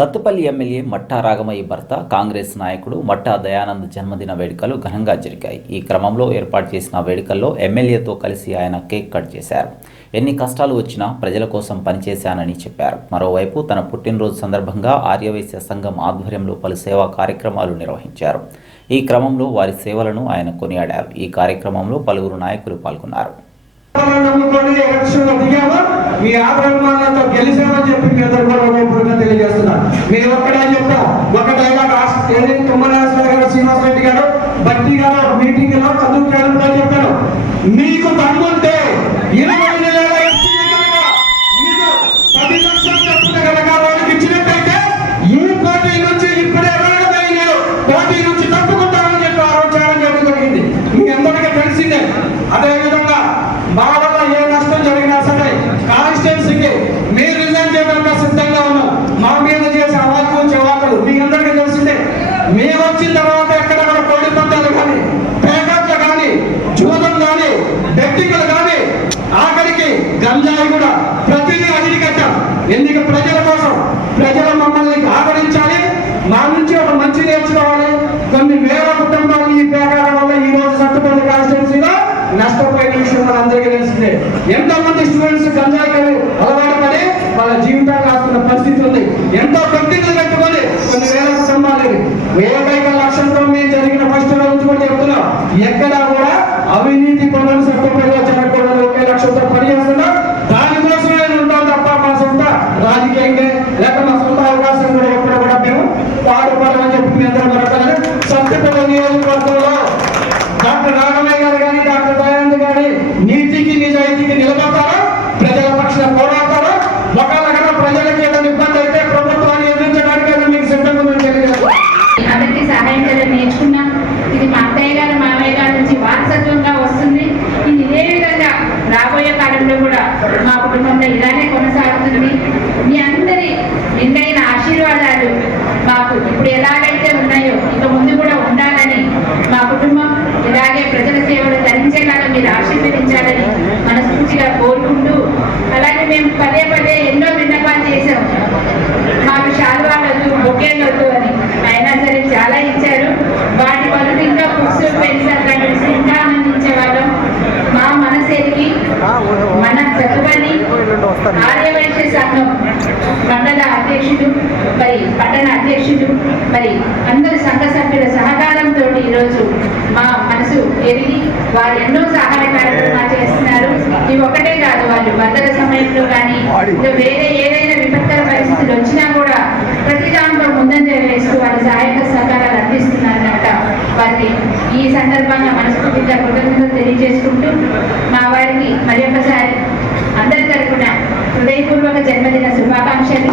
Sathupalli MLA మట్టా రాగమయ్య భర్త కాంగ్రెస్ నాయకుడు మట్టా దయానంద్ జన్మదిన వేడుకలు ఘనంగా జరిగాయి. ఈ క్రమంలో ఏర్పాటు చేసిన వేడుకల్లో ఎమ్మెల్యేతో కలిసి ఆయన కేక్ కట్ చేశారు. ఎన్ని కష్టాలు వచ్చినా ప్రజల కోసం పనిచేశానని చెప్పారు. మరోవైపు తన పుట్టినరోజు సందర్భంగా ఆర్యవైశ్య సంఘం ఆధ్వర్యంలో పలు సేవా కార్యక్రమాలు నిర్వహించారు. ఈ క్రమంలో వారి సేవలను ఆయన కొనియాడారు. ఈ కార్యక్రమంలో పలువురు నాయకులు పాల్గొన్నారు. మీ ఆగ్రహంతో గెలిచామని చెప్పి మీ అందరూ కూడా హృదయపూర్వకంగా తెలియజేస్తున్నారు. మీరు ఒక్కడే చెప్తా ఒక డైలాగ్ తుమ్మరాజు గారు, శ్రీనివాస్ రెడ్డి గారు, బట్టి గారు ఒక మీటింగ్ లో చదువుతారు చెప్పారు. మీకు తమ్ముంటే 20,000 10 లక్షలు చెప్పున కనుక వాళ్ళకి ఇచ్చినట్టయితే ఈ పోటీ నుంచి ఇప్పుడే పోటీ నుంచి తప్పుకుంటామని చెప్పి ఆలోచన చేయడం జరిగింది. మీ అందరికీ తెలిసిందే. అదేవిధంగా మా వల్ల ఏ నష్టం జరిగినా సరే కాన్స్టిట్యున్సీకి మీరు రిజైన్ చేయడానికి సిద్ధంగా ఉన్నాం. మా మీద చేసే అవాకులు చెవాకులు మీ అందరికీ తెలిసిందే. మేము వచ్చిన తర్వాత ఎక్కడ కూడా కోడి పందాలు కానీ, పేకాట్లు కానీ, జూదం కానీ, బెట్టింగ్లు కానీ, ఆఖరికి గంజాయి కూడా ప్రతిదీ అదిరికట్టాం. ఎందుకు? ప్రజల కోసం. ప్రజలు మమ్మల్ని ఆదరించాలి, మా నుంచి ఒక మంచి నేర్చుకోవాలి. కొన్ని వేల కుటుంబాలు ఈ పేకాల వల్ల ఈ రోజు సత్తుపల్లి కాన్స్టిట్యున్సీలో నష్టపోయిన విషయం మనందరికీ తెలిసిందే. ఎంతో మంది స్టూడెంట్స్ గంజాయి అలవాటు పడి వాళ్ళ జీవితాలు కాస్తున్న పరిస్థితి ఉంది. ఎంతో పెద్దలు పెట్టుకొని కొన్ని వేల కుటుంబాలు 50 లక్షలతో మేము జరిగిన ఫస్ట్ రోజు కూడా చెప్తున్నాం. ఎక్కడా కూడా అవినీతి పనులు సత్తుపల్లిలో జరగకూడదు. 1 లక్షలతో పనిచేస్తున్నాం. దానికోసం నేను ఉంటాం తప్ప మా సొంత రాజకీయంగా లేక మా సొంత అవకాశం కూడా ఎప్పుడు కూడా మేము పాడుపడమని చెప్పి మీ అందరూ మరొకరు. సత్తుపల్లి నియోజకవర్గంలో డాక్టర్ రాగమయ్య గారు కానీ, డాక్టర్ దయానంద్ గారి నీతికి నిజాయితీకి నిలబడతారు, ప్రజల పక్షాన పోరాడతారు. ఒకవేళ ప్రజలకి ఏదైనా ఇబ్బంది అయితే ప్రభుత్వాన్ని ఎదిరించడానికి మీకు సిద్ధంగా మేము తెలియజేస్తాం. అందరికీ సహాయం చేయడం నేర్చుకున్నాం. ఇది మా అత్తయ్య గారు, మామయ్య గారి నుంచి వారసత్వంగా వస్తుంది. ఇది ఇదే విధంగా రాబోయే కాలంలో కూడా మా కుటుంబంలో ఇలానే కొనసాగుతుంది. మీ అందరి నిండైన ఆశీర్వాదాలు మాకు ఇప్పుడు ఎలాగైతే ఉన్నాయో ఇక ముందు కూడా ఉండాలని, మా కుటుంబం ఇలాగే ప్రజల సేవలు ధరించేలాగా మీరు ఆశీర్వదించాలని మనస్ఫూర్తిగా కోరుకుంటూ, అలాగే మేము పదే పదే ఎన్నో విన్నపాలు చేశాం. మాకు శాలువాలొద్దు, బొకేలొద్దు అని. అయినా సరే చాలా ఇచ్చారు. వాటి వల్ల ఇంకా బుక్స్, పెన్స్ అట్లాంటి ఇంకా ఆనందించేవాళ్ళం. మా మనసేరికి మన సత్తుపల్లి ఆర్యవైశ్య సంఘం మండల అధ్యక్షుడు, మరి పట్టణ అధ్యక్షుడు, మరి అందరు సంఘ సభ్యుల సహకారంతో ఈరోజు మా మనసు ఎరిగి వారు ఎన్నో సహాయ కార్యక్రమాలు చేస్తున్నారు. ఇవి ఒకటే కాదు, వాళ్ళు బద్దల సమయంలో కానీ వేరే ఏదైనా విపత్కర పరిస్థితులు వచ్చినా కూడా ప్రతి దాంట్లో ముందంజ వేస్తూ వాళ్ళ సహాయక సహకారాలు అందిస్తున్నారు కనుక వారికి ఈ సందర్భంగా మనస్ఫూర్తిగా కృతజ్ఞతలు తెలియజేసుకుంటూ మా వారికి మరి ఒకసారి అందరి తరఫున హృదయపూర్వక జన్మదిన శుభాకాంక్షలు.